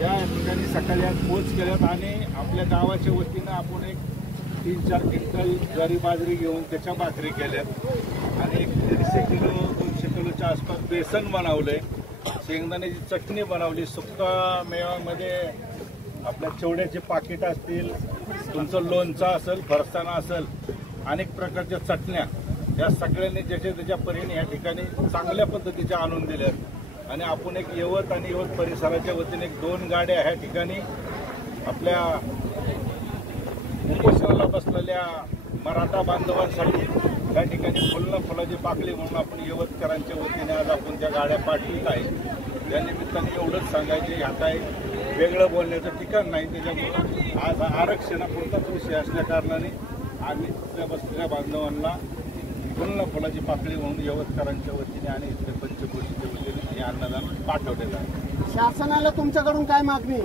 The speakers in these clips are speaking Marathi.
या ठिकाणी सकाळी आज पोच केल्यात आणि आपल्या गावाच्या वतीनं आपण एक 3-4 क्विंटल ज्वारी बाजरी घेऊन त्याच्या भाकरी केल्यात आणि एक 150 किलो 200 किलोच्या आसपास बेसन बनवलंय, शेंगदाण्याची चटणी बनवली, सुक्का मेवामध्ये आपल्या चिवड्याचे पाकिट असतील, तुमचं लोणचं असेल, फरसाणा असेल, अनेक प्रकारच्या चटण्या या सगळ्यांनी ज्याच्या त्याच्या परीने या ठिकाणी चांगल्या पद्धतीच्या आणून दिल्यात आणि आपण एक यवत आणि यवत परिसराच्या वतीने 2 गाड्या ह्या ठिकाणी आपल्या उपोषणाला बसलेल्या मराठा बांधवांसाठी या ठिकाणी फुलाची पाकळी म्हणून आपण यवतकरांच्या वतीने आज आपण त्या गाड्या पाठवित आहे। त्या निमित्ताने एवढंच सांगायचे आता एक वेगळं बोलण्याचं ठिकाण नाही, त्याच्यामुळं आज आरक्षणापुरताच विषय असल्या कारणाने आम्ही तिथल्या बसलेल्या बांधवांना फुलाची पाकळी म्हणून यवतकरांच्या वतीने आणि इथले पंचक्रोशीच्या वतीने हे अन्नदान पाठवलेलं आहे। शासनाला तुमच्याकडून काय मागणी?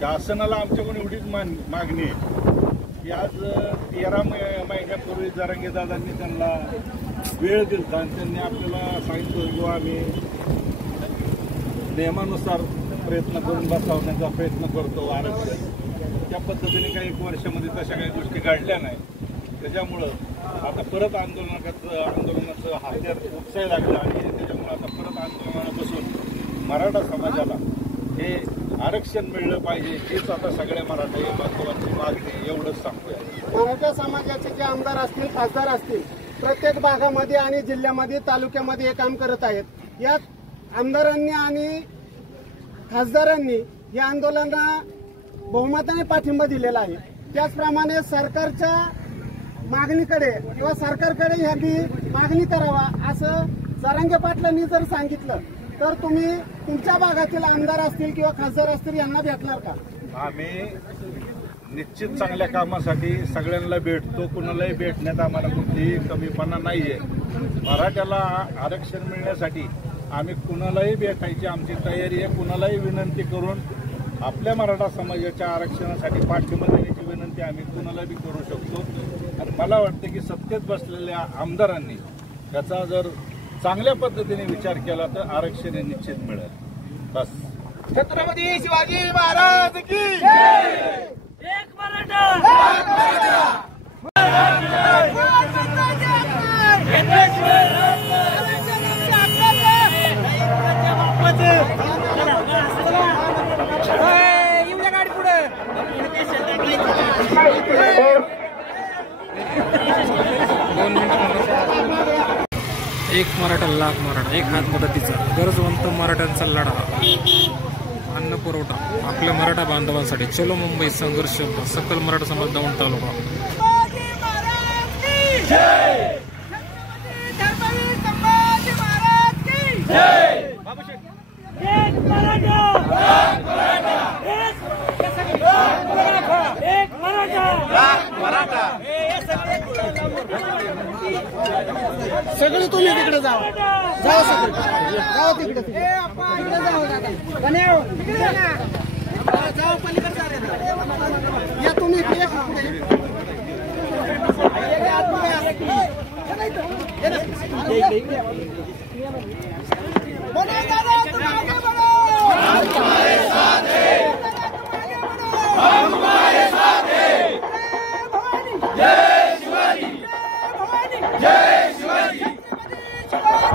शासनाला आमच्याकडून एवढीच मागणी आहे की आज 13 महिन्यापूर्वी जरांगे दादांनी त्यांना वेळ दिला आणि त्यांनी आपल्याला सांगितलं जो आम्ही नियमानुसार प्रयत्न करून बसवण्याचा प्रयत्न करतो आरक्षण, त्या पद्धतीने काही 1 वर्षामध्ये तशा काही गोष्टी घडल्या नाही। त्याच्यामुळं आता परत आंदोलनाचं हात्यार उपसायला लागलं आणि त्याच्यामुळे आता परत आंदोलनाला बसून मराठा समाजाला हे आरक्षण मिळलं पाहिजे हेच आता सगळ्या मराठा बांधवांची मागणी एवढंच सांगतोय। मराठा समाजाचे जे आमदार असतील, खासदार असतील, प्रत्येक भागामध्ये आणि जिल्ह्यामध्ये तालुक्यामध्ये हे काम करत आहेत। यात आमदारांनी आणि खासदारांनी या आंदोलनाला बहुमताने पाठिंबा दिलेला आहे। त्याचप्रमाणे सरकारच्या मागणीकडे किंवा सरकारकडे ह्यांनी मागणी करावा असं जरांगे पाटलांनी जर सांगितलं तर तुम्ही तुमच्या भागातील आमदार असतील किंवा खासदार असतील यांना भेटणार का? आम्ही निश्चित चांगल्या कामासाठी सगळ्यांना भेटतो, कुणालाही भेटण्यात आम्हाला कुठलीही कमीपणा नाहीये। मराठ्याला आरक्षण मिळण्यासाठी आम्ही कुणालाही भेटायची आमची तयारी आहे, कुणालाही विनंती करून आपल्या मराठा समाजाच्या आरक्षणासाठी पाठिंबा देण्याची विनंती आम्ही कुणाला बी करू शकतो आणि मला वाटतं की सत्तेत बसलेल्या आमदारांनी त्याचा जर चांगल्या पद्धतीने विचार केला तर आरक्षण हे निश्चित मिळेल। बस। छत्रपती शिवाजी महाराज की जय। एक मराठा, एक मराठा। एक मराठा लाख मराठा, एक हात मदतीचा, गरजवंत मराठ्यांचा लढा, अन्न पुरवठा आपल्या मराठा बांधवांसाठी। चलो मुंबई संघर्ष, सकल मराठा समाज दौंड तालुका। सगळे तुम्ही तिकडे जावा, जावा सगळे, जावा तिकडे, तिकडे जावा पलीकडे या तुम्ही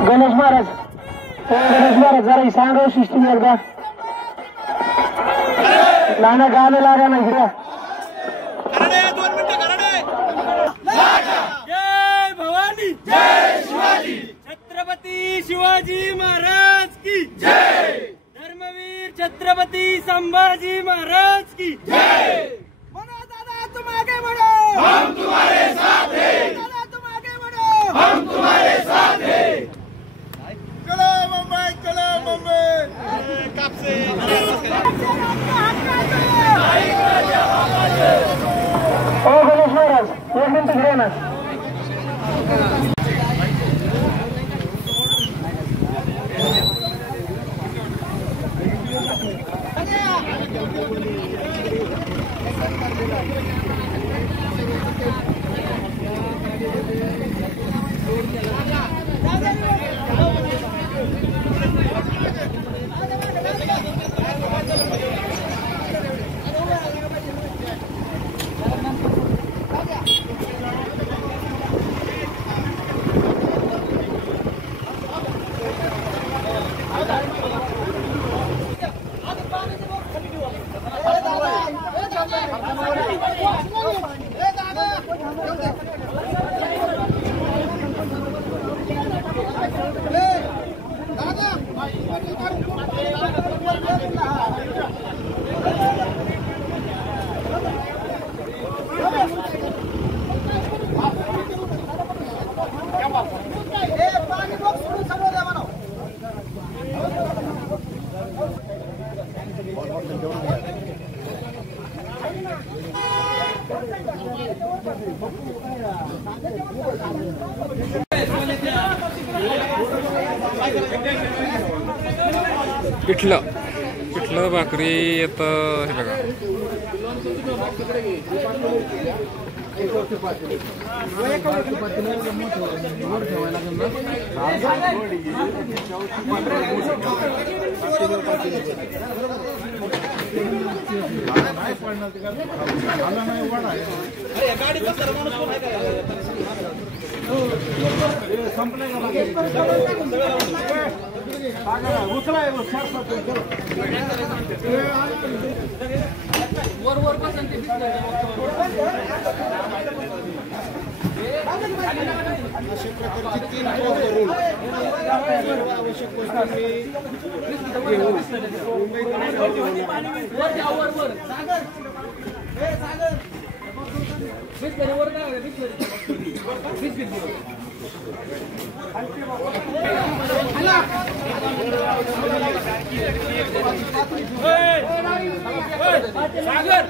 गणेश महाराज, गणेश महाराज जरा सांगा सिस्टीम एकदा नाना गाणं लागा ना इकडे। जय भवानी, जय शिवाजी, छत्रपती शिवाजी महाराज की जय, धर्मवीर छत्रपती संभाजी महाराज की जय। म्हणो दादा तुम आगे बढ़ो, हम तुम्हारे साथ हैं, दादा तुम आगे बढ़ो, हम तुम्हारे साथ हैं। चलो मुंबई, चलो मुंबई। कापसे ओ गणेश महाराज 1 मिनिट घ्या ना। पिठलं भाकरी येतं हे बघा.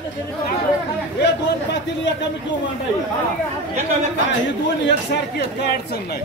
हे दोन पातील एका मी घेऊन मांडाई एका हे दोन एकसारखी आहेत, काय अडचण नाही.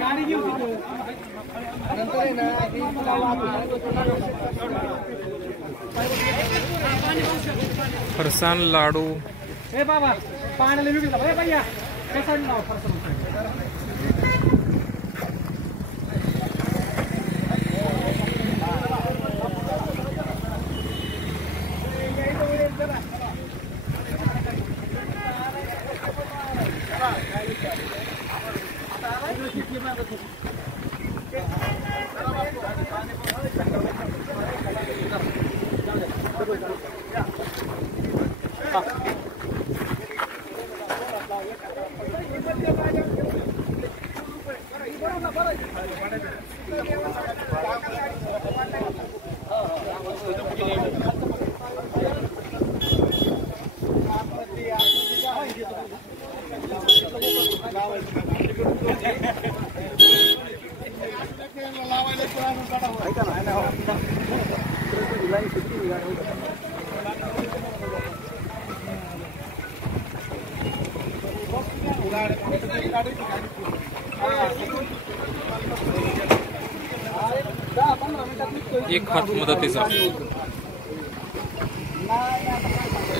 गाडी घेऊ फरसाण लाडू ए बाबा पाण्याला विकला भैया कसा नाव फरसाण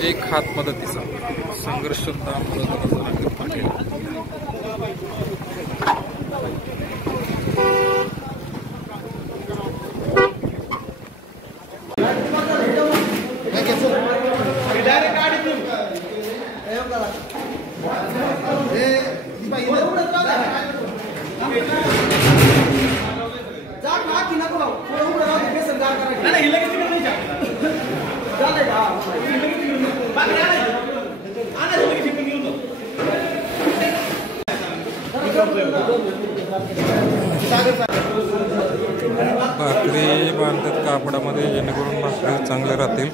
एक हात मदतीचा संघर्ष भाकरी बांधतात कापडामध्ये जेणेकरून भाकरी चांगल्या राहतील.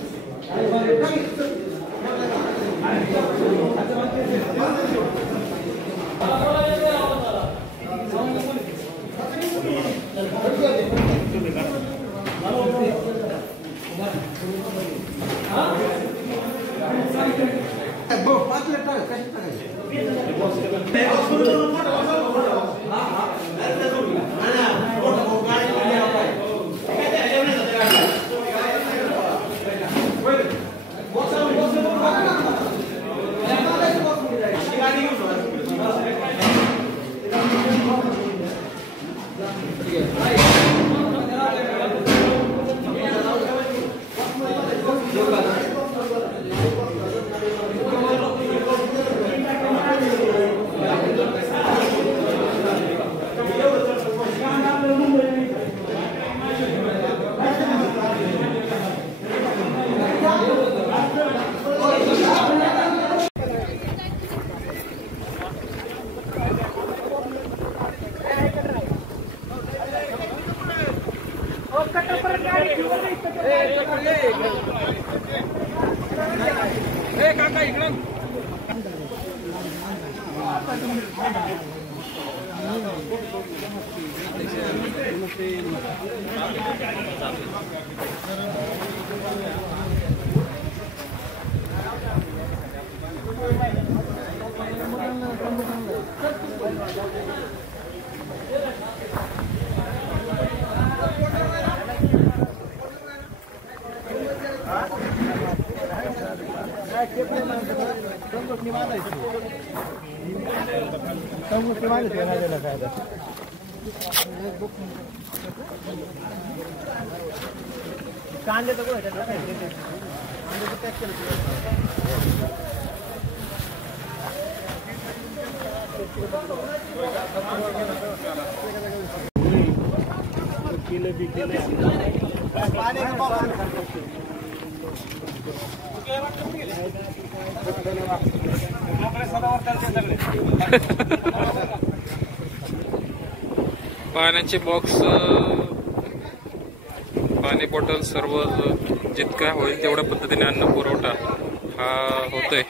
पाण्याचे बॉक्स, पाणी बॉटल सर्व जितका होईल तेवढ्या पद्धतीने अन्न पुरवठा हा होतोय.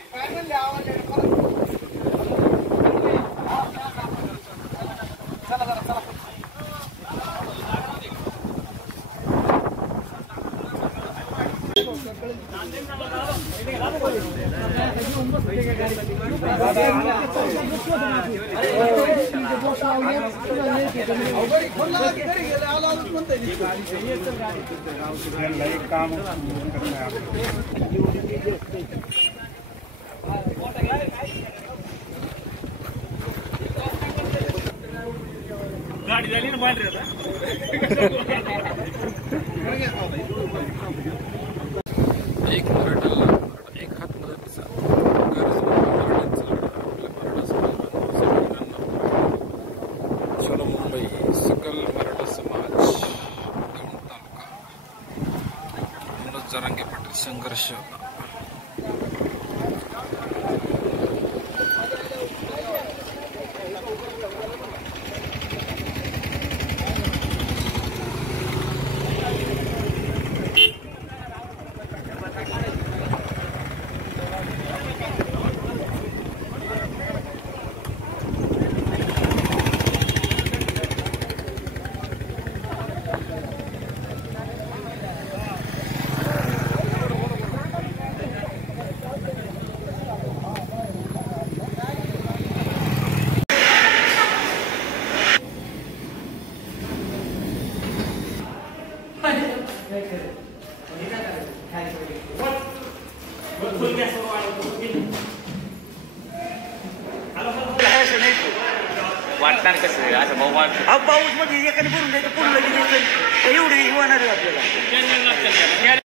गाडी झाली ना बाहेर एक मराठा लाख एक हात मदतीचा गरजवंत मराठ्यांचा लढा आपल्या मराठा समाजासाठी चलो मुंबई सकल मराठा समाज दौंड तालुका मनोज जरांगे पाटील संघर्ष वाटणार कसं असं पाऊस मध्ये एकाने भरून जायचं पूर्ण एवढे होणार आपल्याला